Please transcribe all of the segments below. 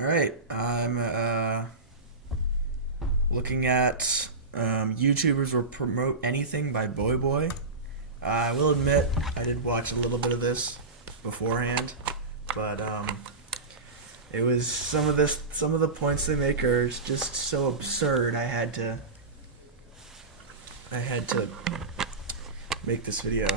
All right, I'm looking at YouTubers will promote anything by Boy Boy. I will admit I did watch a little bit of this beforehand, but it was some of the points they make are just so absurd. I had to make this video.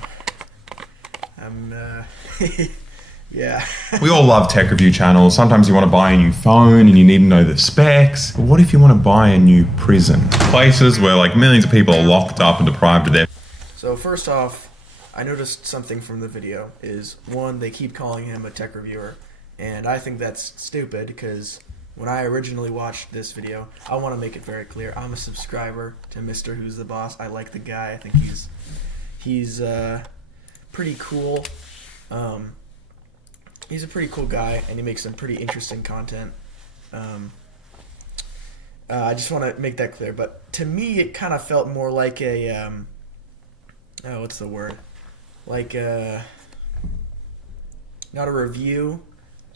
Yeah. We all love tech review channels. Sometimes you want to buy a new phone and you need to know the specs. But what if you want to buy a new prison? Places where like millions of people are locked up and deprived of their... So first off, I noticed something from the video is, one, they keep calling him a tech reviewer, and I think that's stupid because when I originally watched this video, I want to make it very clear, I'm a subscriber to Mr. Who's the Boss. I like the guy. I think he's pretty cool. He's a pretty cool guy, and he makes some pretty interesting content. I just want to make that clear. But to me, it kind of felt more like a what's the word? Like not a review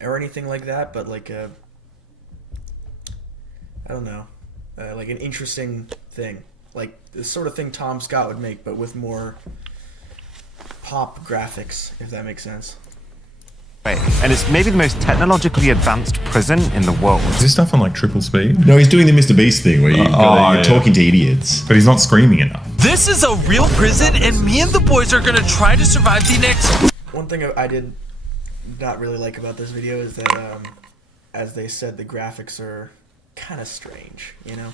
or anything like that, but like I don't know, like an interesting thing, like the sort of thing Tom Scott would make, but with more pop graphics, if that makes sense. And it's maybe the most technologically advanced prison in the world. Is this stuff on like triple speed? No, he's doing the Mr. Beast thing where you're talking to idiots. But he's not screaming enough. This is a real prison, and me and the boys are gonna try to survive the next... One thing I did not really like about this video is that, as they said, the graphics are kind of strange, you know?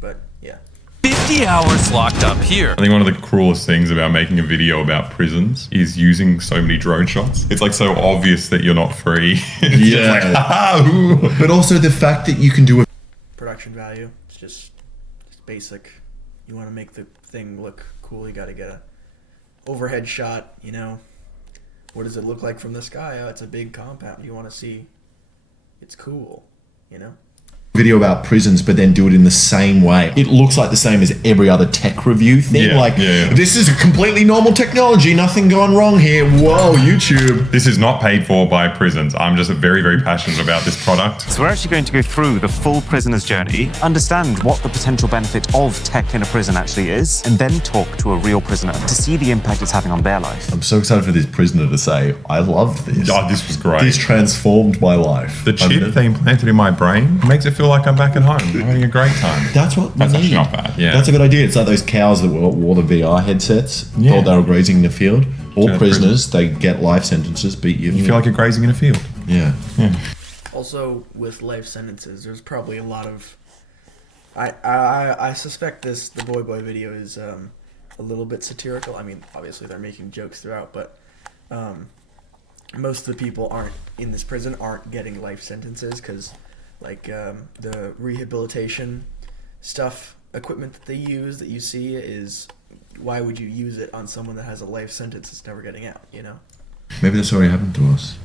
But, yeah. 50 hours locked up here. I think one of the cruelest things about making a video about prisons is using so many drone shots. It's like so obvious that you're not free. It's just like, haha, but also the fact that you can do it. Production value, it's just basic. You want to make the thing look cool, you got to get a overhead shot, you know? What does it look like from the sky? Oh, it's a big compound. You want to see it's cool, you know? Video about prisons, but then do it in the same way. It looks like the same as every other tech review thing. This is a completely normal technology, nothing gone wrong here. Whoa, YouTube. This is not paid for by prisons. I'm just very, very passionate about this product. So we're actually going to go through the full prisoner's journey, understand what the potential benefit of tech in a prison actually is, and then talk to a real prisoner to see the impact it's having on their life. I'm so excited for this prisoner to say, I loved this. Oh, this was great. This transformed my life. The chip they implanted in my brain makes it feel like I'm back at home. I'm having a great time. That's what That's we actually need. not bad. Yeah. That's a good idea. It's like those cows that wore the VR headsets, thought they were grazing in the field. All prisoners, they get life sentences, but you feel like you're grazing in a field. Yeah. Also, with life sentences, there's probably a lot of... I suspect the Boy Boy video is a little bit satirical. I mean, obviously they're making jokes throughout, but most of the people in this prison aren't getting life sentences because, like, the rehabilitation equipment that they use that you see is... Why would you use it on someone that has a life sentence that's never getting out, you know? Maybe that's already happened to us.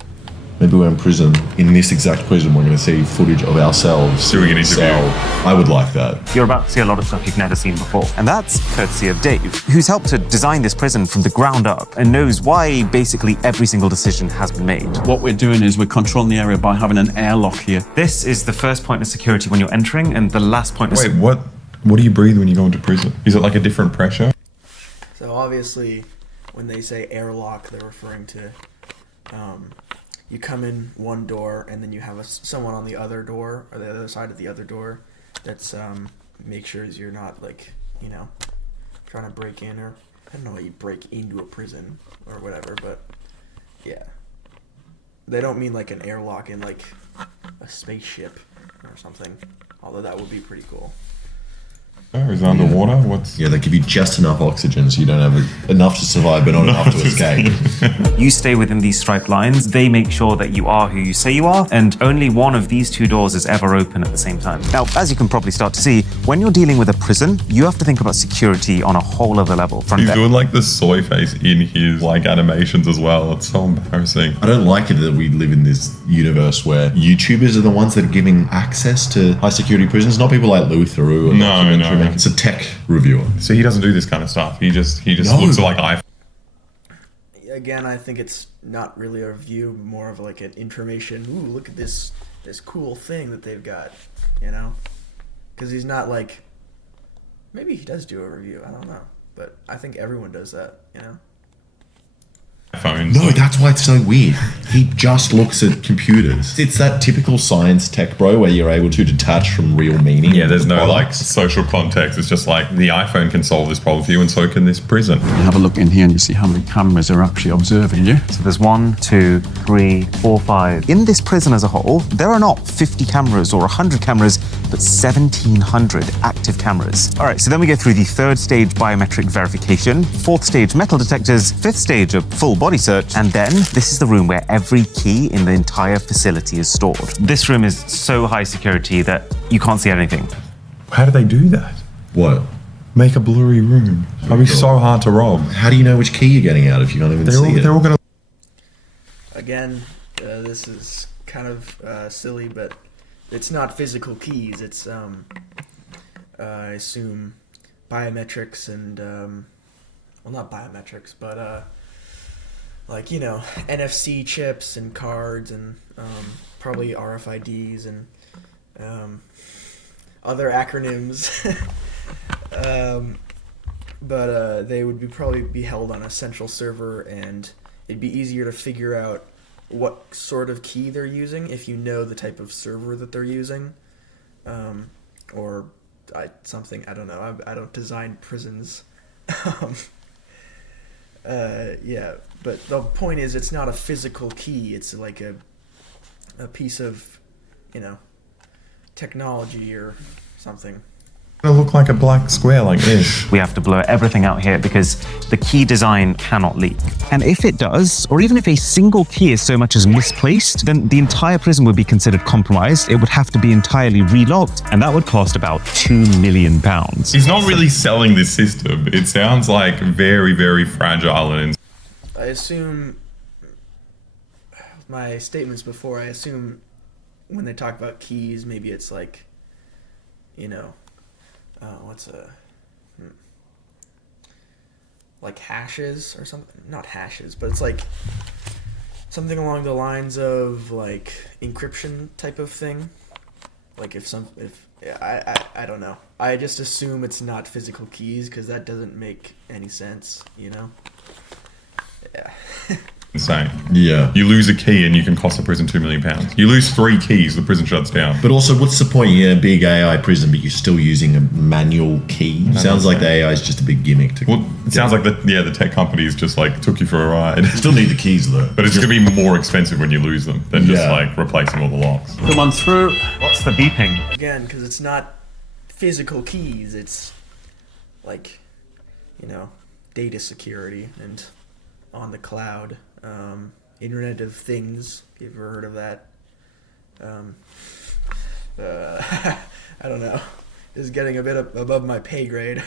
Maybe we're in prison. In this exact prison, we're going to see footage of ourselves. Doing an interview. I would like that. You're about to see a lot of stuff you've never seen before. And that's courtesy of Dave, who's helped to design this prison from the ground up and knows why basically every single decision has been made. What we're doing is we're controlling the area by having an airlock here. This is the first point of security when you're entering and the last point of... Wait, what do you breathe when you go into prison? Is it like a different pressure? So obviously, when they say airlock, they're referring to you come in one door and then you have someone on the other door or the other side of the other door that's make sure you're not, like, you know, trying to break in, or I don't know how you break into a prison or whatever, but yeah, they don't mean like an airlock in like a spaceship or something, although that would be pretty cool. Oh, is it underwater? Yeah, they give you just enough oxygen so you don't have enough to survive but not enough to escape. You stay within these striped lines. They make sure that you are who you say you are, and only one of these two doors is ever open at the same time. Now, as you can probably start to see, when you're dealing with a prison, you have to think about security on a whole other level. He's doing like the soy face in his like animations as well. It's so embarrassing. I don't like it that we live in this universe where YouTubers are the ones that are giving access to high security prisons, not people like Louis Theroux. No. It's a tech reviewer. So he doesn't do this kind of stuff. He just looks at like iPhone. Again, I think it's not really a review, more of like an information. Ooh, look at this this cool thing that they've got, you know? Because he's not like, maybe he does do a review, I don't know, but I think everyone does that, you know? Phones. No, that's why it's so weird. He just looks at computers. It's that typical science tech, bro, where you're able to detach from real meaning. Yeah, there's of the no like products. social context. It's just like the iPhone can solve this problem for you, and so can this prison. You have a look in here and you see how many cameras are actually observing you. So there's 1, 2, 3, 4, 5. In this prison as a whole, there are not 50 cameras or 100 cameras, but 1,700 active cameras. All right, so then we go through the 3rd stage biometric verification, 4th stage metal detectors, 5th stage a full body search, and then this is the room where every key in the entire facility is stored. This room is so high security that you can't see anything. How do they do that? What? Make a blurry room. That'd be so hard to rob. How do you know which key you're getting out if you can't even see it? They're all gonna. Again, this is kind of silly, but it's not physical keys. It's, I assume, biometrics and, well, not biometrics, but, like, you know, NFC chips and cards and probably RFIDs and other acronyms. But they would probably be held on a central server, and it'd be easier to figure out what sort of key they're using if you know the type of server that they're using, or something. I don't know. I don't design prisons. Yeah, but the point is, it's not a physical key. It's like a piece of, you know, technology or something. It'll look like a black square like this. We have to blur everything out here because the key design cannot leak. And if it does, or even if a single key is so much as misplaced, then the entire prison would be considered compromised. It would have to be entirely relocked, and that would cost about £2 million. He's not really selling this system. It sounds like very, very fragile and. I assume, my statements before, I assume when they talk about keys, maybe it's like, you know, like hashes or something. Not hashes, but it's like something along the lines of like encryption type of thing. Like I don't know. I just assume it's not physical keys because that doesn't make any sense, you know? Yeah. Insane. Yeah. You lose a key and you can cost the prison £2 million. You lose 3 keys, the prison shuts down. But also, what's the point? You're in a big AI prison, but you're still using a manual key. Sounds like the AI is just a big gimmick. Well, it sounds like the tech companies just like took you for a ride. Still need the keys though. But it's going to be more expensive when you lose them than just Yeah. like replacing all the locks. Come on through. What's the beeping? Again, because it's not physical keys, it's like, you know, data security and on the cloud. Internet of Things, if you've ever heard of that. I don't know. This is getting a bit above my pay grade.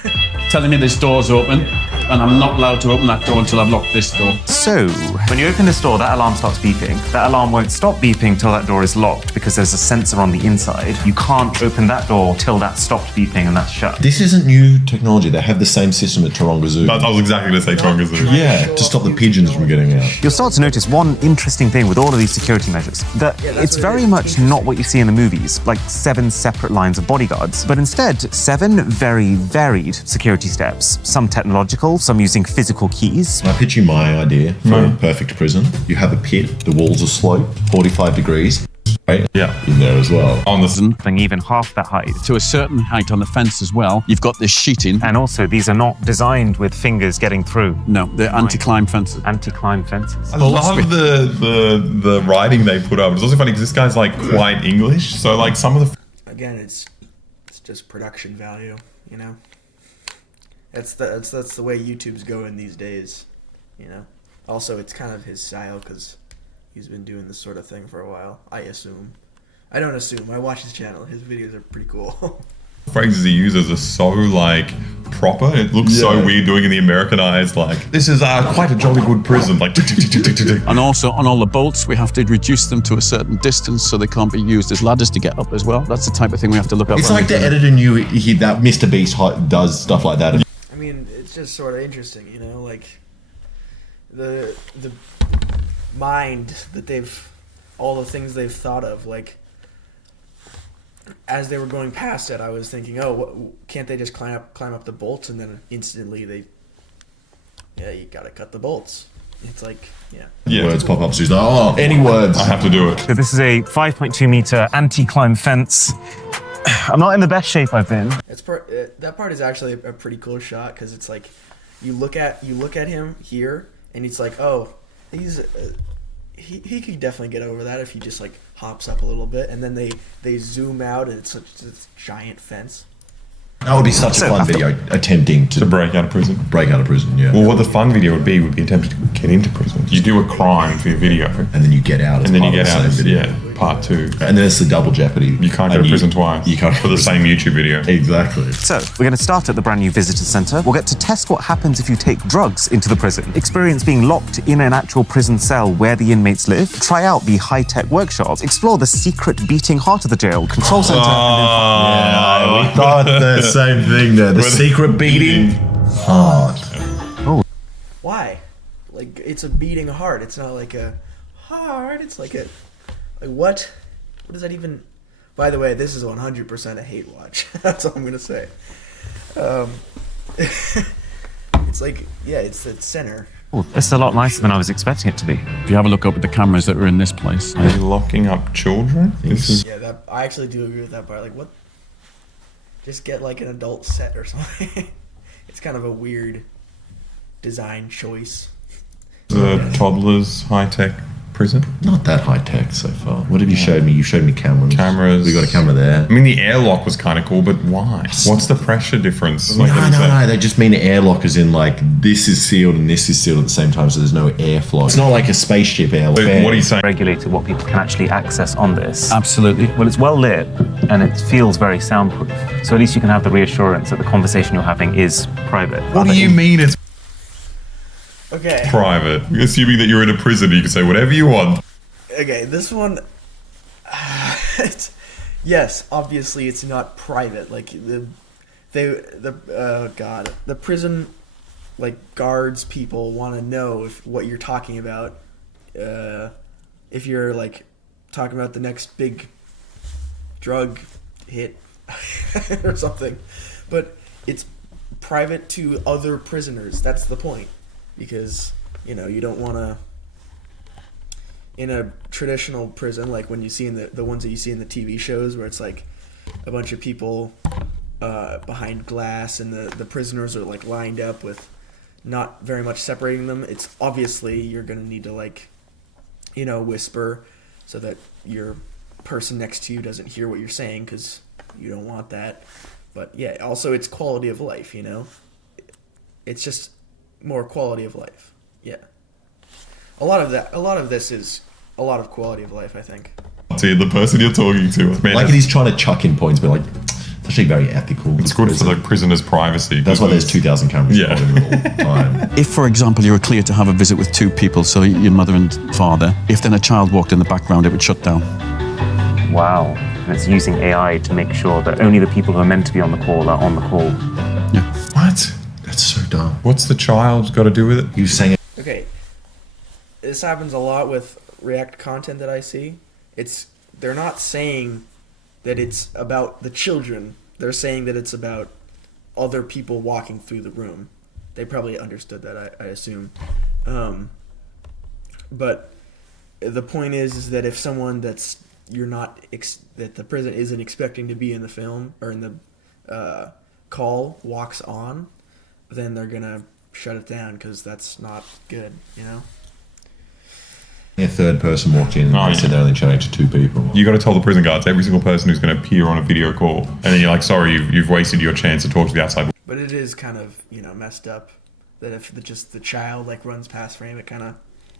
Telling me this door's open, and I'm not allowed to open that door until I've locked this door. So, when you open this door, that alarm starts beeping. That alarm won't stop beeping till that door is locked because there's a sensor on the inside. You can't open that door till that stopped beeping and that's shut. This isn't new technology. They have the same system at Taronga Zoo. I was exactly going to say Tonga Zoo. Yeah, to stop the pigeons from getting out. You'll start to notice one interesting thing with all of these security measures, that it's very much not what you see in the movies, like 7 separate lines of bodyguards, but instead 7 very varied security steps, some technological, some using physical keys. I pitch you my idea for a perfect prison. You have a pit, the walls are sloped, 45 degrees, right? Yeah. In there as well. On the Thing even half that height. To a certain height on the fence as well, you've got this sheeting. And also, these are not designed with fingers getting through. No, they're anti-climb fences. Anti-climb fences. I love the writing they put up. It's also funny because this guy's like quite English, so like some of the Again, it's just production value, you know. That's the way YouTube's going these days, you know. Also, it's kind of his style because he's been doing this sort of thing for a while. I assume. I don't assume. I watch his channel. His videos are pretty cool. phrases he uses are so like proper. It looks so weird doing in the Americanized like this is quite a jolly good prison like tick, tick, tick, tick, tick, tick. And also on all the bolts we have to reduce them to a certain distance so they can't be used as ladders to get up as well. That's the type of thing we have to look at. It's like the editor knew that Mr. Beast does stuff like that. I mean, it's just sort of interesting, you know, like the mind that all the things they've thought of, like as they were going past it, I was thinking, oh, can't they just climb up the bolts? And then instantly you gotta cut the bolts. It's like, Yeah. Words pop up, Susan. Oh, any words. I have to do it. So this is a 5.2 meter anti-climb fence. I'm not in the best shape I've been. That part is actually a pretty cool shot because it's like you look at him here and it's like, oh, he could definitely get over that if he just like hops up a little bit, and then they zoom out and it's such this giant fence. That would be such a fun video, attempting To break out of prison. Yeah. Well, what the fun video would be attempting to get into prison. You do a crime for your video, And then you get out. and then you get out as part 2. And then it's the double jeopardy. You can't go to prison twice. You can't for the same YouTube video. Exactly. So, we're going to start at the brand new visitor center. We'll get to test what happens if you take drugs into the prison, experience being locked in an actual prison cell where the inmates live, try out the high-tech workshops, explore the secret beating heart of the jail, control center, Yeah, we thought the same thing there. The secret beating heart. Why? Like, it's a beating heart. It's not like a heart. It's like a what? What does that even? By the way, this is 100% a hate watch. That's all I'm gonna say. It's like, it's the center. Oh, it's a lot nicer than I was expecting it to be. If you have a look up at the cameras that are in this place, Are they locking up children? This is Yeah, I actually do agree with that part. Like, what? Just get like an adult set or something. It's kind of a weird design choice. the toddlers high-tech prison. Not that high tech so far. What have you showed me? You showed me cameras. Cameras. We got a camera there. I mean, the airlock was kind of cool, but why? What's the pressure difference? Like, what is that? No. They just mean airlock as in like this is sealed and this is sealed at the same time, so there's no airflow. It's not like a spaceship airlock. Wait, what are you saying? Regulated what people can actually access on this. absolutely. Well, it's well lit and it feels very soundproof. So at least you can have the reassurance that the conversation you're having is private. What do you mean it's Okay. private? Assuming that you're in a prison, you can say whatever you want. Okay, this one. Yes, obviously it's not private. Like the prison, like guards people want to know what you're talking about. If you're like talking about the next big drug hit or something, but it's private to other prisoners. That's the point, because you don't want to. In a traditional prison, like when you see in the ones that you see in the TV shows, where it's like a bunch of people behind glass and the prisoners are like lined up with not very much separating them, it's obviously you're gonna need to like whisper so that your person next to you doesn't hear what you're saying, because you don't want that. But yeah, also it's quality of life. It's just more quality of life. Yeah. A lot of this is a lot of quality of life, I think. See, the person you're talking to, man, Like he's trying to chuck in points, but like it's actually very ethical. it's good for the prisoner's privacy. That's why there's 2,000 cameras Yeah. following all the time. If, for example, you were clear to have a visit with two people, so your mother and father, if then a child walked in the background, it would shut down. Wow. And it's using AI to make sure that only the people who are meant to be on the call are on the call. Yeah. What? That's so dumb. What's the child got to do with it? You saying Okay, this happens a lot with React content that I see. They're not saying that it's about the children. They're saying that it's about other people walking through the room. They probably understood that, I assume. But the point is that if someone that the prison isn't expecting to be in the film or in the call walks on, then they're gonna shut it down, because that's not good, a third person walked in and Oh, they yeah. said they're only chatting to two people? You got to tell the prison guards every single person who's going to appear on a video call, and then you're like, sorry, you've wasted your chance to talk to the outside. But it is kind of, messed up that if the child like runs past frame, it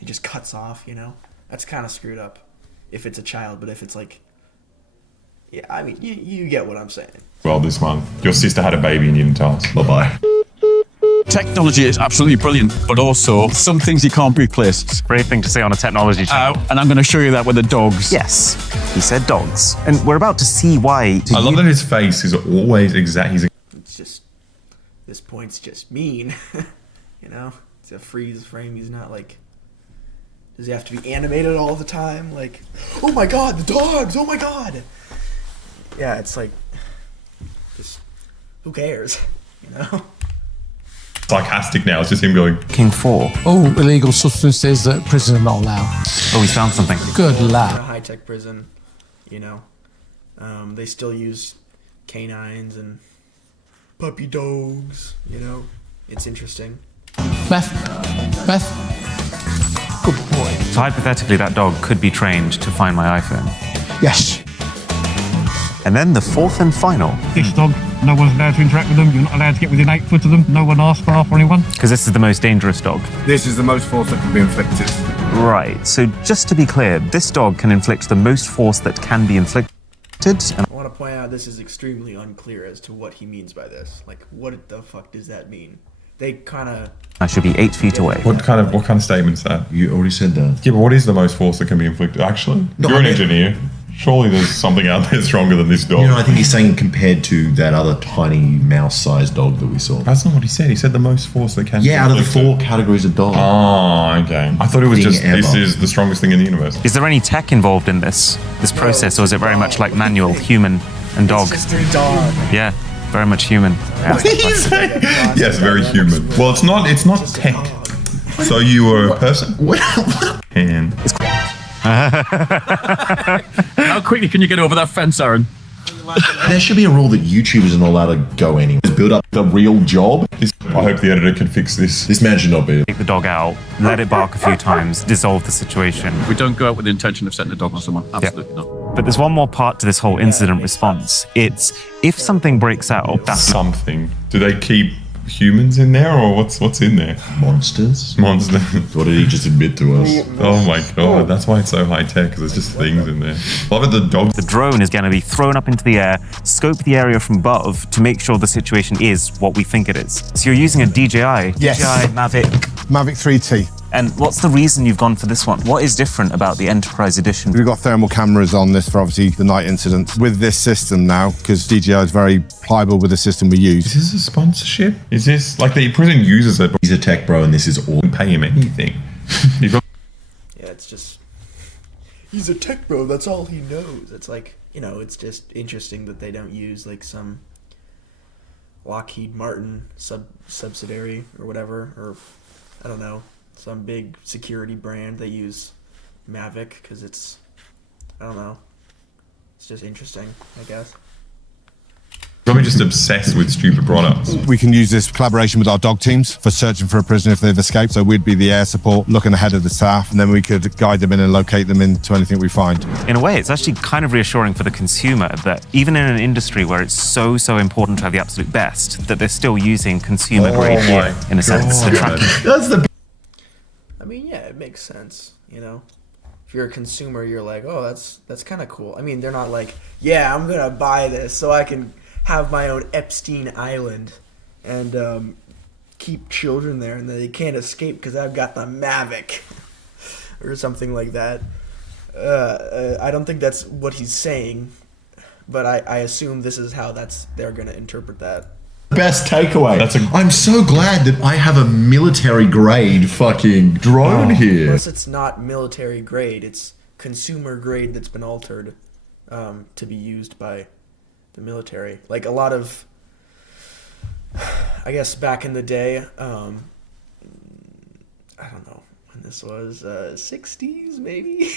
just cuts off, That's kind of screwed up if it's a child, but if it's like, yeah, I mean, you get what I'm saying. Well, this month, your sister had a baby and you didn't tell us. Bye-bye. Technology is absolutely brilliant, but also some things you can't replace. Brave thing to say on a technology channel. And I'm going to show you that with the dogs. Yes, he said dogs. And we're about to see why. I love that his face is always exact. He's It's just, this point's just mean, It's a freeze frame. He's not like, does he have to be animated all the time? Like, oh my god, the dogs, oh my god. yeah, it's like, just who cares, you know? Sarcastic now. It's just him going. King 4. Oh, illegal substances that prison are not allowed. Oh, we found something. Good In a lad. high-tech prison, you know, they still use canines and puppy dogs, you know. It's interesting. Beth. Good boy. So hypothetically, that dog could be trained to find my iPhone. Yes. And then the fourth and final. This dog, no one's allowed to interact with them. You're not allowed to get within 8 foot of them. No one asks staff or anyone. Because this is the most dangerous dog. This is the most force that can be inflicted. Right, so just to be clear, this dog can inflict the most force that can be inflicted. And I want to point out this is extremely unclear as to what he means by this. Like, what the fuck does that mean? They kind of... I should be 8 feet away. What kind of statement is that? You already said that. Yeah, but what is the most force that can be inflicted? Actually, No, you're I an mean- engineer. Surely there's something out there stronger than this dog. You know, I think he's saying compared to that other tiny mouse-sized dog that we saw. That's not what he said. He said the most force that can. Yeah, be out of the inflicted. 4 categories of dog. Oh, okay. I thought it was Thing just this ever. is the strongest thing in the universe. Is there any tech involved in this process, or is it very much like manual, human, and dog? It's just a dog. Yeah, very much human. Yeah. Yes, very human. Well, it's not tech. So you were a person? And How quickly can you get over that fence, Aaron? There should be a rule that YouTubers are not allowed to go anywhere. Just build up the real job. I hope the editor can fix this. This man should not be. Take the dog out, let it bark a few times, dissolve the situation. We don't go out with the intention of setting a dog on someone. Absolutely not. But there's one more part to this whole incident response. It's if something breaks out, that's Something. Do they keep humans in there, or what's in there? Monsters? Monster. What did he just admit to us? Oh my god, that's why it's so high tech, because there's just things in there. Love it, the dogs. the drone is going to be thrown up into the air, scope the area from above to make sure the situation is what we think it is. So you're using a DJI, Yes. DJI Mavic. Mavic 3T. And what's the reason you've gone for this one? What is different about the Enterprise Edition? We've got thermal cameras on this for obviously the night incidents. With this system now, because DJI is very pliable with the system we use. Is this a sponsorship? Is this like the prison uses it, but He's a tech bro and this is all. we don't pay him anything? You've got Yeah, it's just... He's a tech bro, that's all he knows. It's like, you know, it's just interesting that they don't use, like, some Lockheed Martin subsidiary or whatever, or, I don't know, some big security brand. They use Mavic because it's, I don't know, it's just interesting, I guess. probably just obsessed with stupid products. We can use this collaboration with our dog teams for searching for a prisoner if they've escaped. So we'd be the air support looking ahead of the staff, and then we could guide them in and locate them into anything we find. In a way, it's actually kind of reassuring for the consumer that even in an industry where it's so important to have the absolute best, that they're still using consumer-grade Oh gear, my in a sense. The tracking. That's the I mean, yeah, it makes sense, you know. If you're a consumer, you're like, oh, that's kind of cool. I mean, they're not like, yeah, I'm gonna buy this so I can have my own Epstein Island and keep children there, and they can't escape because I've got the Mavic or something like that. I don't think that's what he's saying, but I assume this is how they're gonna interpret that. best takeaway. That's I'm so glad that I have a military grade fucking drone here. Plus, it's not military grade; it's consumer grade that's been altered to be used by the military. Like a lot of, I guess back in the day, I don't know when this was, 60s maybe?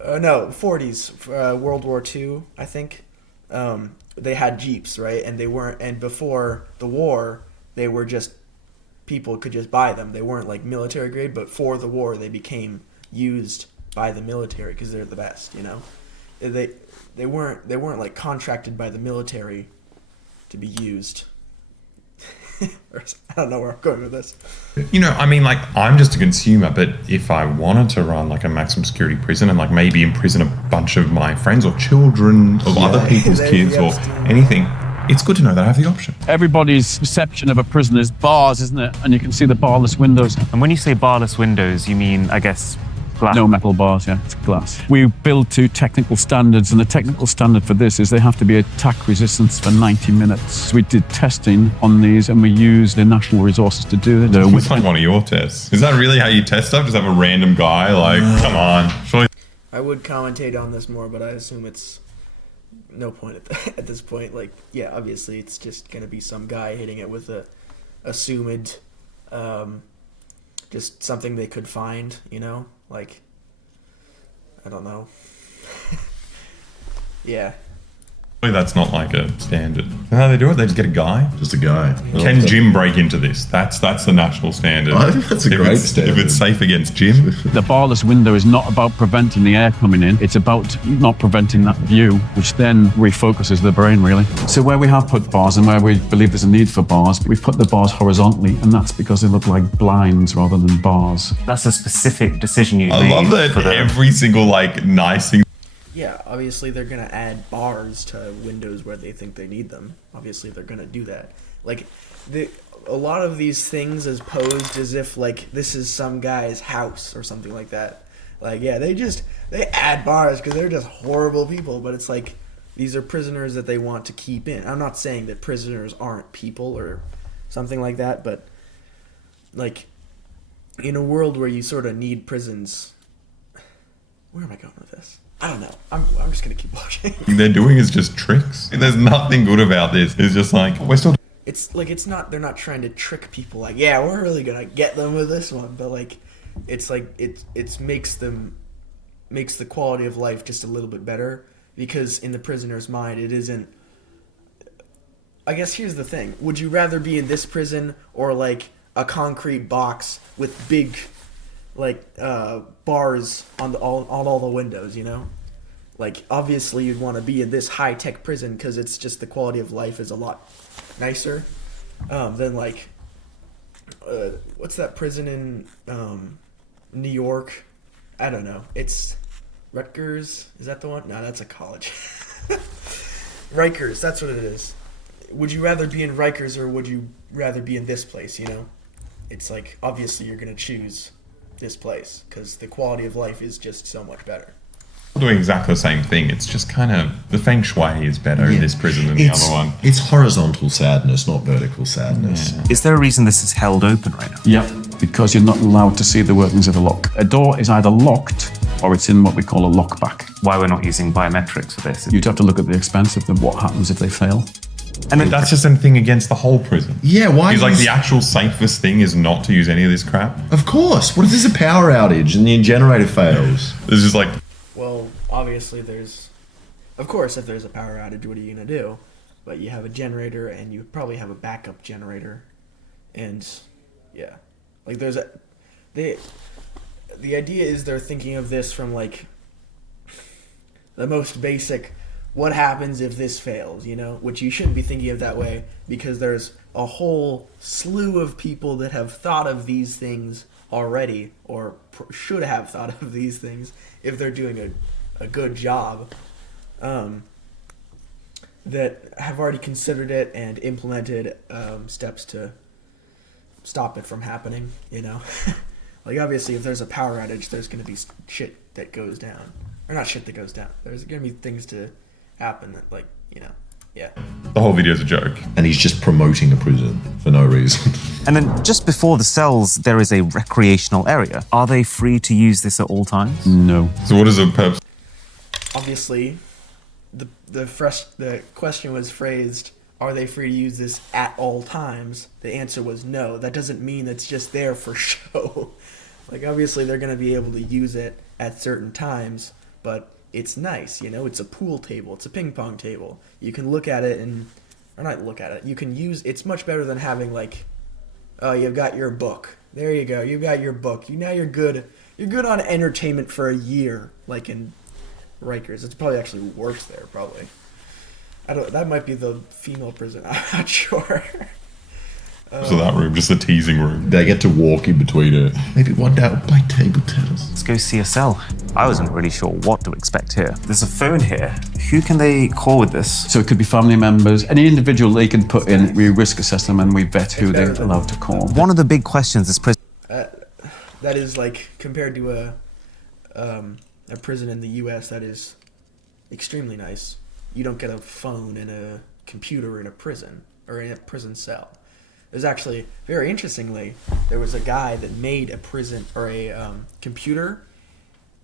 No, 40s, World War II, I think. They had Jeeps, right? And they weren't, and before the war, they were just, people could just buy them. They weren't like military grade, but for the war, they became used by the military because they're the best, you know? They weren't like contracted by the military to be used. I don't know where I'm going with this. You know, I mean, like, I'm just a consumer, but if I wanted to run like a maximum security prison and like maybe imprison a bunch of my friends or children of other people's They- kids or Epstein. anything, it's good to know that I have the option. Everybody's perception of a prison is bars, isn't it? And you can see the barless windows. And when you say barless windows, you mean, I guess, glass? No metal bars, yeah, it's glass. We build to technical standards, and the technical standard for this is they have to be attack resistance for 90 minutes. We did testing on these, and we used the national resources to do it. It's like one of your tests. Is that really how you test stuff? Just have a random guy like, come on, surely. I would commentate on this more, but I assume it's no point at this point. Like, yeah, obviously it's just gonna be some guy hitting it with a assumed, just something they could find, you know, like, I don't know. Yeah. That's not like a standard. How they do it? They just get a guy. Just a guy. Can Jim break into this? That's the national standard. I think that's a great standard. If it's safe against Jim. The barless window is not about preventing the air coming in. It's about not preventing that view, which then refocuses the brain, really. So where we have put bars and where we believe there's a need for bars, we've put the bars horizontally, and that's because they look like blinds rather than bars. That's a specific decision you I made. love that every single like nice thing. Yeah, obviously they're gonna add bars to windows where they think they need them. Obviously they're gonna do that. Like, a lot of these things is posed as if like this is some guy's house or something like that. Like, yeah, they add bars because they're just horrible people. But it's like these are prisoners that they want to keep in. I'm not saying that prisoners aren't people or something like that, but like in a world where you sort of need prisons. Where am I going with this? I don't know. I'm just gonna keep watching. They're doing is just tricks. There's nothing good about this. It's just like we're still. It's like they're not trying to trick people. Like, yeah, we're really gonna get them with this one, but like, it's like it makes the quality of life just a little bit better because in the prisoner's mind, it isn't. I guess here's the thing: would you rather be in this prison or like a concrete box with big, like bars on all the windows, you know? Like, obviously you'd want to be in this high-tech prison because it's just the quality of life is a lot nicer than like what's that prison in New York? I don't know. It's Rutgers. Is that the one? No, that's a college. Rikers, that's what it is. Would you rather be in Rikers or would you rather be in this place, you know? It's like, obviously you're going to choose this place because the quality of life is just so much better. Doing exactly the same thing. It's just kind of the feng shui is better in this prison than the other one. It's horizontal sadness, not vertical sadness. Is there a reason this is held open right now? Yeah, because you're not allowed to see the workings of the lock. A door is either locked or it's in what we call a lockback. Why we're not using biometrics for this? You'd have to look at the expense of them. What happens if they fail? And then that's just a thing against the whole prison. Yeah, why? Because like the actual safest thing is not to use any of this crap. Of course. What if there's a power outage and the generator fails? It's just like. Well, obviously of course, if there's a power outage, what are you gonna do? But you have a generator, and you probably have a backup generator, and yeah, like the idea is they're thinking of this from like the most basic. What happens if this fails, you know? Which you shouldn't be thinking of that way because there's a whole slew of people that have thought of these things already or should have thought of these things if they're doing a good job that have already considered it and implemented steps to stop it from happening, you know? Like, obviously, if there's a power outage, there's going to be shit that goes down. Or not shit that goes down. There's going to be things to happen that, like, you know, yeah. The whole video is a joke. And he's just promoting a prison for no reason. And then just before the cells, there is a recreational area. Are they free to use this at all times? No. So what is the purpose? Obviously, the question was phrased, are they free to use this at all times? The answer was no. That doesn't mean it's just there for show. Like, obviously, they're going to be able to use it at certain times, but it's nice, you know? It's a pool table. It's a ping pong table. You can look at it or not look at it. You can use, it's much better than having, like, oh, you've got your book. There you go. You've got your book. Now you're good. You're good on entertainment for a year, like in Rikers. It probably actually works there, probably. That might be the female prison. I'm not sure. So that room, just a teasing room. They get to walk in between it. Maybe one day I'll play table tennis. Let's go see a cell. I wasn't really sure what to expect here. There's a phone here. Who can they call with this? So it could be family members. Any individual they can put in, we risk assess them and we vet who they're allowed to call. One of the big questions is prison. That is, like, compared to a prison in the U.S., that is extremely nice. You don't get a phone and a computer in a prison or in a prison cell. There's actually, very interestingly, there was a guy that made a prison or a computer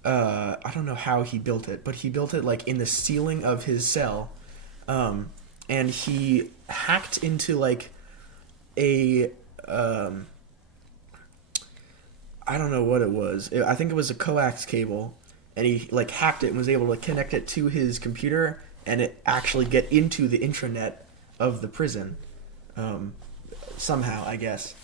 I don't know how he built it, but he built it like in the ceiling of his cell, and he hacked into like a I don't know what it was. I think it was a coax cable, and he like hacked it and was able to connect it to his computer and it actually get into the intranet of the prison, somehow, I guess.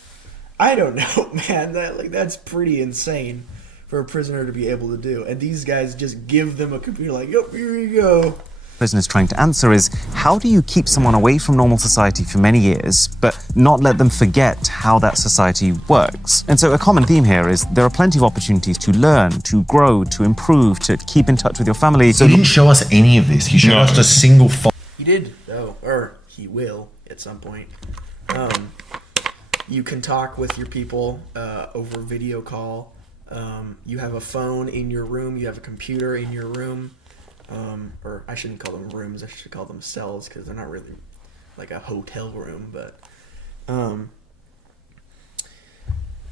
I don't know, man. That's pretty insane for a prisoner to be able to do. And these guys just give them a computer like, yep, here you go. Prison is trying to answer is, how do you keep someone away from normal society for many years, but not let them forget how that society works? And so a common theme here is there are plenty of opportunities to learn, to grow, to improve, to keep in touch with your family. He didn't show us any of this. He showed us a single He did, though, or he will at some point. You can talk with your people over video call. You have a phone in your room. You have a computer in your room. Or I shouldn't call them rooms. I should call them cells because they're not really like a hotel room. But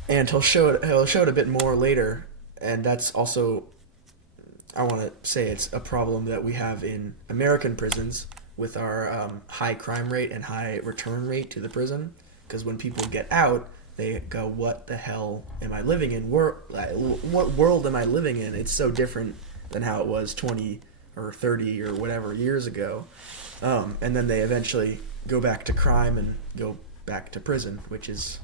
and he'll show it a bit more later. And that's also, I want to say, it's a problem that we have in American prisons with our high crime rate and high return rate to the prison. Because when people get out, they go, what the hell am I living in? What world am I living in? It's so different than how it was 20 or 30 or whatever years ago. And then they eventually go back to crime and go back to prison, which is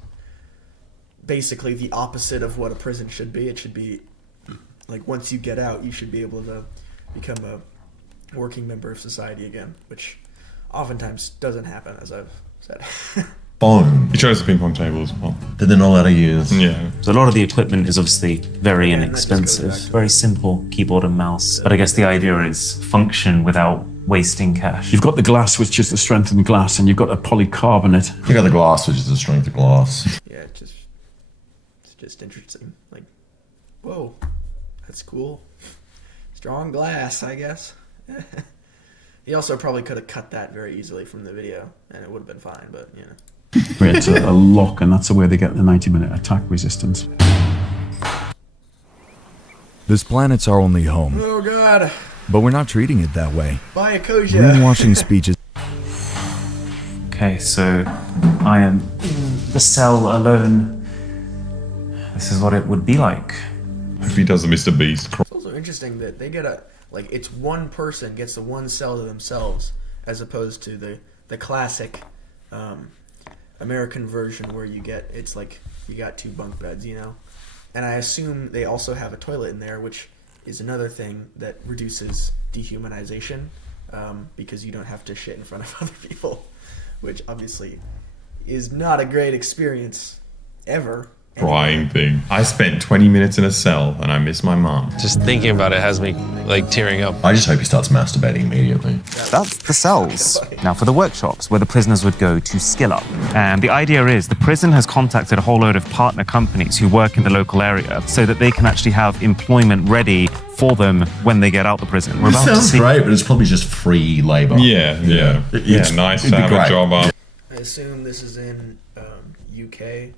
basically the opposite of what a prison should be. It should be like once you get out, you should be able to become a working member of society again, which oftentimes doesn't happen, as I've said. phone. He chose the ping pong table as well. That they're not allowed to use. Yeah. So a lot of the equipment is obviously very inexpensive, very simple keyboard and mouse. But I guess the idea is function without wasting cash. You've got the glass, which is the strengthened glass, and you've got a polycarbonate. You got the glass, which is the strength of glass. Yeah, it's just interesting. Like, whoa, that's cool. Strong glass, I guess. He also probably could have cut that very easily from the video, and it would have been fine, but, you know. It's a lock, and that's the way they get the 90-minute attack resistance. This planet's our only home. Oh, God. But we're not treating it that way. Buy a Koja. Greenwashing speeches. Okay, so I am in the cell alone. This is what it would be like. If he does the Mr. Beast. It's also interesting that they get it's one person gets the one cell to themselves, as opposed to the classic American version where it's like you got 2 bunk beds, you know? And I assume they also have a toilet in there, which is another thing that reduces dehumanization, because you don't have to shit in front of other people, which obviously is not a great experience ever. Crying thing. I spent 20 minutes in a cell and I miss my mom. Just thinking about it has me like tearing up. I just hope he starts masturbating immediately. That's the cells. Now for the workshops where the prisoners would go to skill up. And the idea is the prison has contacted a whole load of partner companies who work in the local area so that they can actually have employment ready for them when they get out the prison. It sounds great, but it's probably just free labor. Yeah. Nice to have a job up. I assume this is in UK,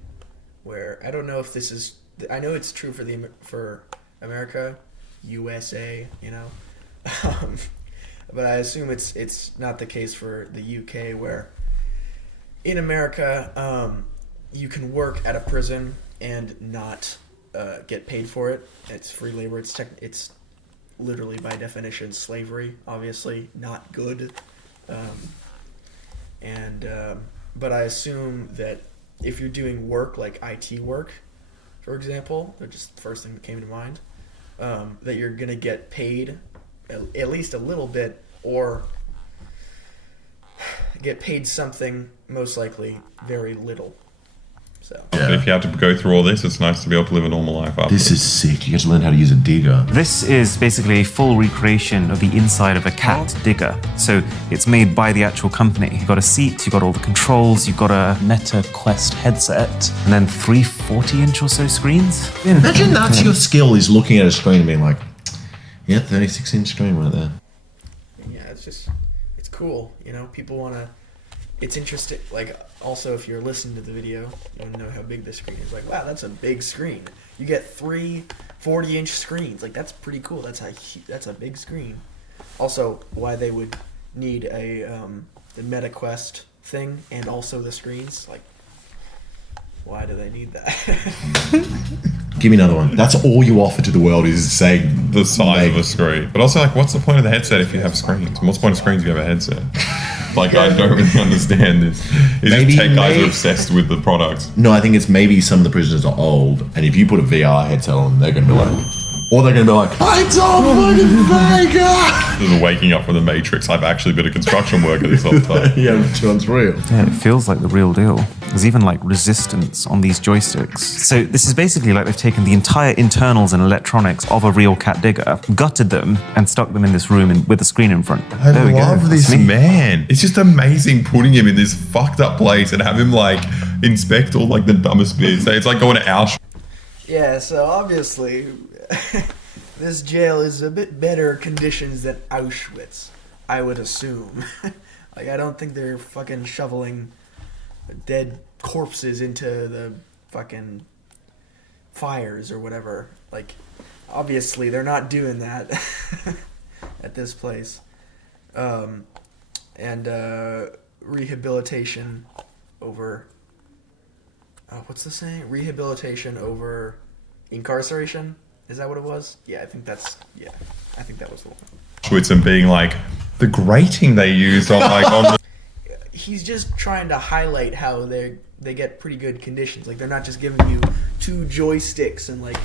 where I don't know if this is. I know it's true for America, USA, you know, but I assume it's not the case for the UK, where in America you can work at a prison and not get paid for it. It's free labor. It's literally by definition slavery. Obviously not good, but I assume that if you're doing work like IT work, for example, that's just the first thing that came to mind, that you're going to get paid at least a little bit, or get paid something, most likely very little. So. But if you have to go through all this, it's nice to be able to live a normal life after. This is sick. You get to learn how to use a digger. This is basically a full recreation of the inside of a cat digger. So it's made by the actual company. You've got a seat, you've got all the controls, you've got a Meta Quest headset, and then 3 40-inch or so screens. Imagine that's your skill, is looking at a screen and being like, yeah, 36-inch screen right there. Yeah, it's cool. You know, people want to it's interesting. Like, also, if you're listening to the video, you want to know how big the screen is. Like, wow, that's a big screen. You get 3 40-inch screens. Like, that's pretty cool. That's a big screen. Also, why they would need the MetaQuest thing and also the screens. Like, why do they need that? Give me another one. That's all you offer to the world is say the size of a screen. But also, like, what's the point of the headset if you have screens? And what's the point of screens if you have a headset? Like, I don't really understand this. It's just tech guys are obsessed with the product. No, I think it's maybe some of the prisoners are old, and if you put a VR headset on, they're going to be like, or they're going to be like, I don't fucking Vega! This is waking up from the Matrix. I've actually been a construction worker this whole time. Yeah, which one's real? Yeah, it feels like the real deal. There's even like resistance on these joysticks. So this is basically like they've taken the entire internals and electronics of a real cat digger, gutted them, and stuck them in this room with a screen in front. I love this man. It's just amazing putting him in this fucked up place and have him like inspect all like the dumbest bits. It's like going to Auschwitz. Yeah, so obviously this jail is a bit better conditions than Auschwitz, I would assume. Like, I don't think they're fucking shoveling dead corpses into the fucking fires or whatever. Like, obviously they're not doing that at this place. And rehabilitation over what's the saying? Rehabilitation over incarceration? Is that what it was? Yeah, I think that was the one. Auschwitz and being like the grating they used on the He's just trying to highlight how they get pretty good conditions. Like, they're not just giving you 2 joysticks and like,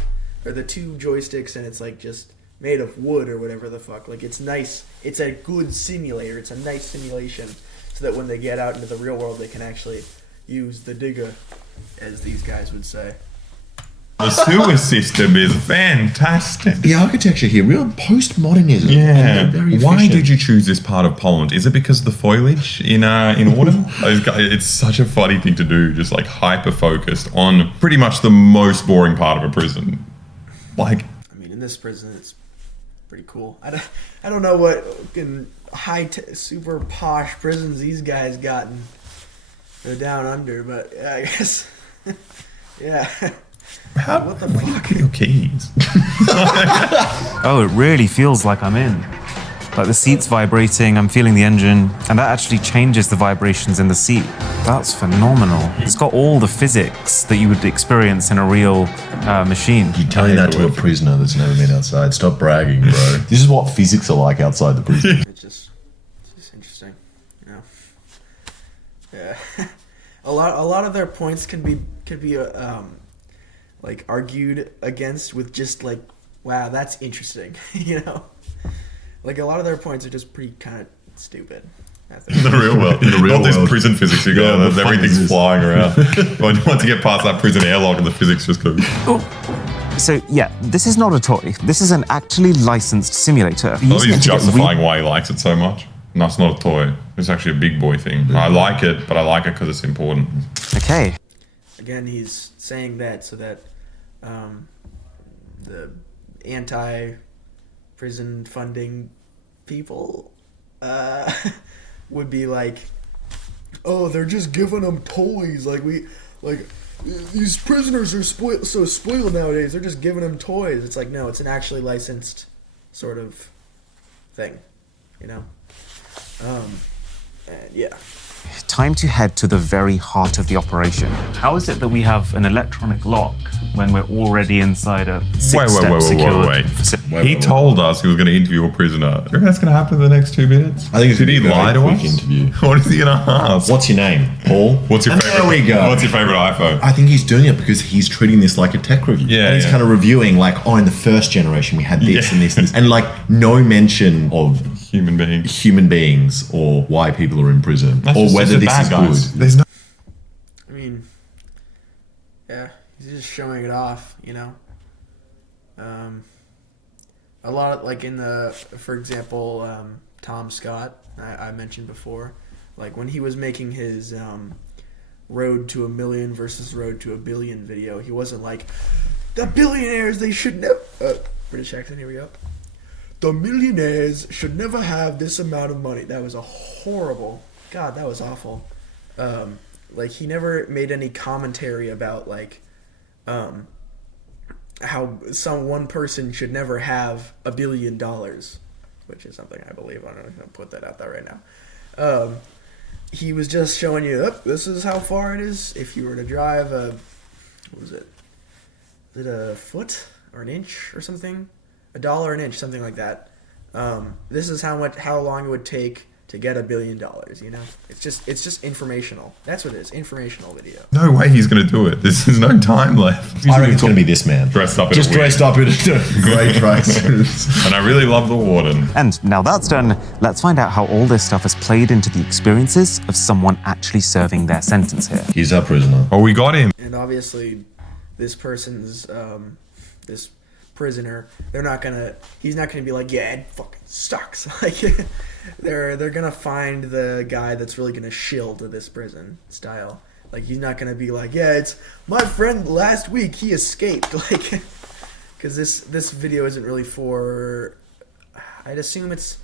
or the 2 joysticks and it's like just made of wood or whatever the fuck. Like, it's nice. It's a good simulator. It's a nice simulation so that when they get out into the real world, they can actually use the digger, as these guys would say. The sewer system is fantastic. The architecture here, real postmodernism. Yeah. Very Why efficient. did you choose this part of Poland? Is it because of the foliage in autumn? It's such a funny thing to do, just like hyper focused on pretty much the most boring part of a prison. Like, I mean, in this prison, it's pretty cool. I don't know what fucking super posh prisons these guys got in down under, but yeah, I guess yeah. What the fuck are your keys? Oh, it really feels like I'm in. Like the seat's vibrating, I'm feeling the engine, and that actually changes the vibrations in the seat. That's phenomenal. It's got all the physics that you would experience in a real machine. You're telling that to a prisoner that's never been outside. Stop bragging, bro. This is what physics are like outside the prison. It's just interesting, you know. Yeah, a lot of their points could be like argued against with just like, wow, that's interesting, you know. Like, a lot of their points are just pretty kind of stupid. In the real world. All this prison physics you got, Yeah, everything's flying around. But once you get past that prison airlock and the physics just go. So yeah, this is not a toy. This is an actually licensed simulator. Oh, he's justifying why he likes it so much. No, it's not a toy. It's actually a big boy thing. I like it, but I like it because it's important. Okay. Again, he's saying that so that the anti-prison funding people would be like, oh, they're just giving them toys. Like, these prisoners are so spoiled nowadays. They're just giving them toys. It's like, no, it's an actually licensed sort of thing, you know? And yeah. Time to head to the very heart of the operation. How is it that we have an electronic lock when we're already inside a six-step secured Wait. He told us he was going to interview a prisoner. You reckon that's going to happen in the next 2 minutes? I think it's Did he lie to us? interview. What is he going to ask? What's your name? Paul? What's your favorite? There we go. What's your favorite iPhone? I think he's doing it because he's treating this like a tech review. Yeah, and he's kind of reviewing like, oh, in the first generation we had this and this and this. And like no mention of human beings or why people are in prison. That's or just whether this is guys. good. There's no. I mean, yeah, he's just showing it off, you know. A lot of, like, in the, for example, Tom Scott, I mentioned before, like when he was making his Road to a Million versus Road to a Billion video, he wasn't like, the billionaires, they should never, British accent, here we go. The millionaires should never have this amount of money. That was a horrible, God, that was awful. like he never made any commentary about like how one person should never have $1 billion, which is something I believe. I'm going to put that out there right now. He was just showing you, this is how far it is if you were to drive what was it? Is it a foot or an inch or something? $1 an inch, something like that. This is how long it would take to get $1 billion. You know, it's just informational. That's what it is, informational video. No way he's going to do it. There's no time left. I reckon it's going to be this man. Dressed up in Just a wig. dressed up in a grey tracksuit. And I really love the warden. And now that's done, let's find out how all this stuff has played into the experiences of someone actually serving their sentence here. He's our prisoner. Oh, we got him. And obviously, this person's this prisoner, he's not gonna be like, yeah, it fucking sucks. Like, they're gonna find the guy that's really gonna shill to this prison style. Like, he's not gonna be like, yeah, it's my friend last week, he escaped. Like, because this video isn't really for, I'd assume it's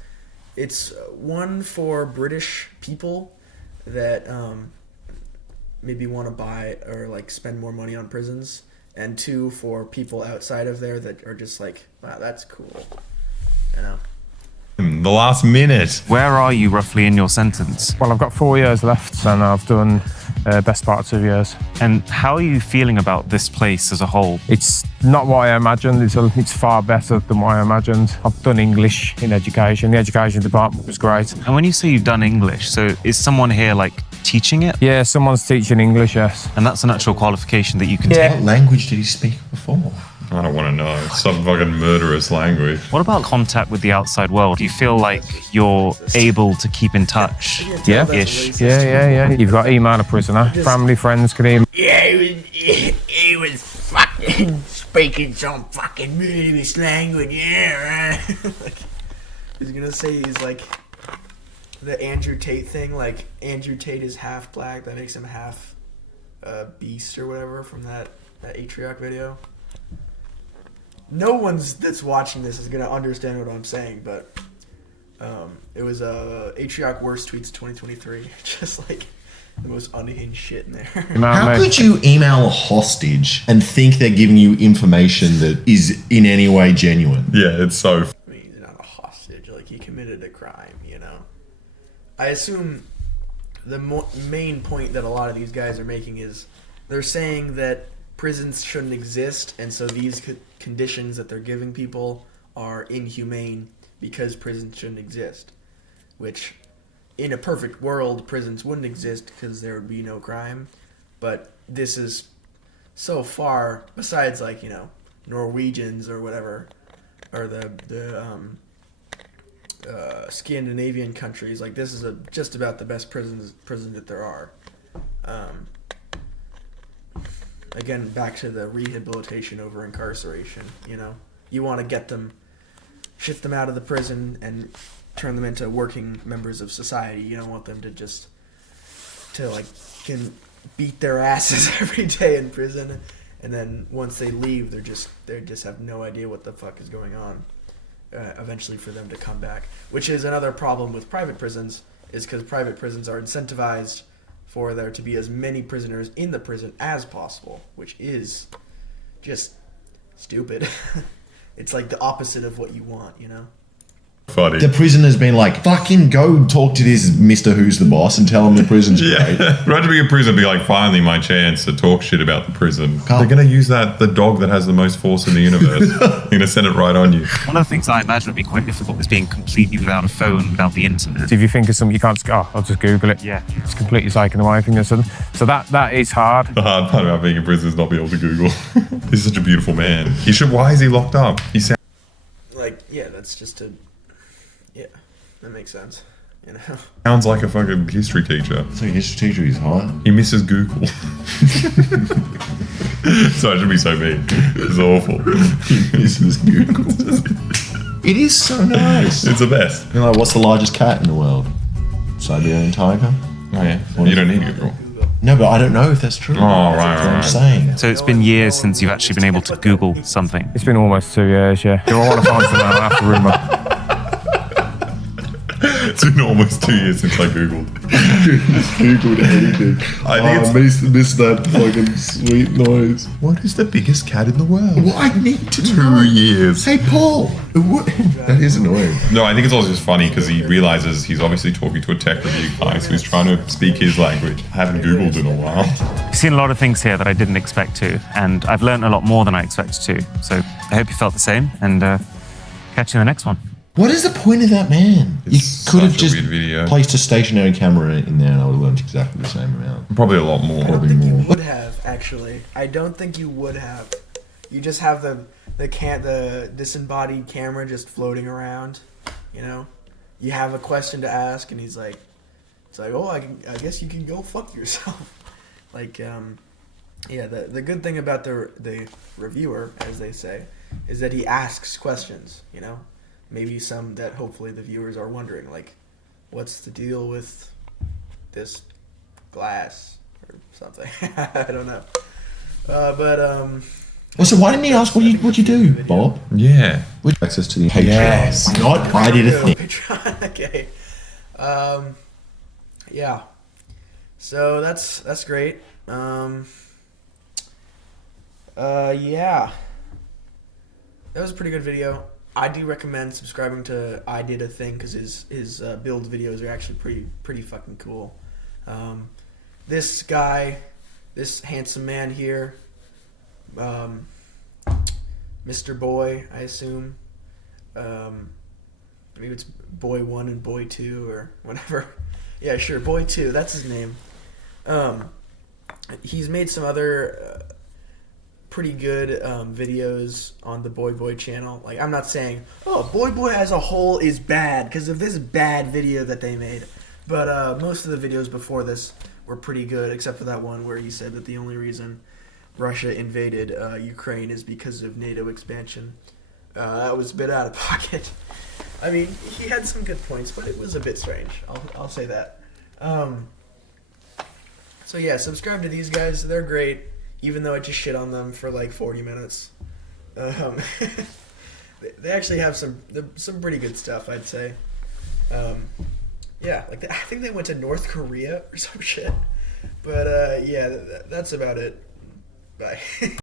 one for British people that maybe want to buy or like spend more money on prisons, and 2 for people outside of there that are just like, wow, that's cool, you know. The last minute. Where are you roughly in your sentence? Well, I've got 4 years left, and I've done best part of 2 years. And how are you feeling about this place as a whole? It's not what I imagined. It's far better than what I imagined. I've done English in education. The education department was great. And when you say you've done English, so is someone here like teaching it? Yeah, someone's teaching English, yes. And that's an actual qualification that you can What take? language did he speak before? I don't want to know. Some fucking murderous language. What about contact with the outside world? Do you feel like you're able to keep in touch? Yeah. Ish. Yeah. You've got to email a prisoner. Family, friends can email. Yeah, he was fucking speaking some fucking murderous language, yeah, right? Like, he's gonna say he's like the Andrew Tate thing, like Andrew Tate is half black, that makes him half beast or whatever from that Atrioc video. No one's that's watching this is gonna understand what I'm saying, but it was Atrioc worst tweets 2023. Just like the most unhinged shit in there. How could you email a hostage and think they're giving you information that is in any way genuine? Yeah, it's so. I mean, he's not a hostage. Like, he committed a crime, you know. I assume the main point that a lot of these guys are making is they're saying that prisons shouldn't exist, and so these conditions that they're giving people are inhumane because prisons shouldn't exist. Which, in a perfect world, prisons wouldn't exist because there would be no crime. But this is so far, besides like, you know, Norwegians or whatever, or the Scandinavian countries, like this is just about the best prison that there are. Again, back to the rehabilitation over incarceration, you know. You want to shift them out of the prison and turn them into working members of society. You don't want them to can beat their asses every day in prison, and then once they leave, they just have no idea what the fuck is going on. Eventually, for them to come back, which is another problem with private prisons, is because private prisons are incentivized for there to be as many prisoners in the prison as possible, which is just stupid. It's like the opposite of what you want, you know? Funny. The prisoner's been like, fucking go talk to this Mr. Who's the Boss and tell him the prison's great. Right to be a prison, be like, finally my chance to talk shit about the prison. They're going to use the dog that has the most force in the universe. They're going to send it right on you. One of the things I imagine would be quite difficult is being completely without a phone, without the internet. If you think of something, you can't I'll just Google it. Yeah. It's completely taken away from you. So that is hard. The hard part about being in prison is not being able to Google. He's such a beautiful man. Why is he locked up? He sounds like, yeah, that's just yeah, that makes sense. You know, sounds like a fucking history teacher. So history teacher is hot. He misses Google. So it should be so mean. It's awful. He misses Google. It is so nice. It's the best. You're like, what's the largest cat in the world? Siberian tiger. Oh yeah. You don't need Google. No, but I don't know if that's true. Oh, right, That's what I'm right. saying. So it's been years since you've actually been able to Google something. It's been almost 2 years, yeah. If I want to find something, I'll have to rumor. It's been almost 2 years since I googled. Googled anything. I think I missed that fucking sweet noise. What is the biggest cat in the world? Well, I need to 2 years. Hey, Paul. What? That is annoying. No, I think it's also just funny because he realizes he's obviously talking to a tech review guy, so he's trying to speak his language. I haven't googled in a while. I've seen a lot of things here that I didn't expect to, and I've learned a lot more than I expected to. So I hope you felt the same, and catch you in the next one. What is the point of that, man? It's you could have such a just weird video. placed a stationary camera in there and I would have learned exactly the same amount. Probably a lot more. Probably more. You would have, actually. I don't think you would have. You just have the disembodied camera just floating around, you know? You have a question to ask, and he's like, it's like, oh, I guess you can go fuck yourself. Like, yeah, the good thing about the reviewer, as they say, is that he asks questions, you know? Maybe some that hopefully the viewers are wondering, like, what's the deal with this glass or something? I don't know. Well, so why didn't he ask what you do, Bob? Yeah. With access to the Patreon. Yes. Not I did a thing. Patreon, okay. Yeah. So that's great. Yeah. That was a pretty good video. I do recommend subscribing to I Did a Thing because his build videos are actually pretty fucking cool. This guy, this handsome man here, Mr. Boy, I assume. Maybe it's Boy 1 and Boy 2 or whatever. Yeah, sure, Boy 2, that's his name. He's made some other pretty good videos on the Boy channel. Like, I'm not saying, oh, Boy as a whole is bad because of this bad video that they made. But most of the videos before this were pretty good, except for that one where he said that the only reason Russia invaded Ukraine is because of NATO expansion. That was a bit out of pocket. I mean, he had some good points, but it was a bit strange. I'll say that. So yeah, subscribe to these guys. They're great, even though I just shit on them for like 40 minutes. They actually have some pretty good stuff, I'd say. Yeah, like I think they went to North Korea or some shit. But yeah, that's about it. Bye.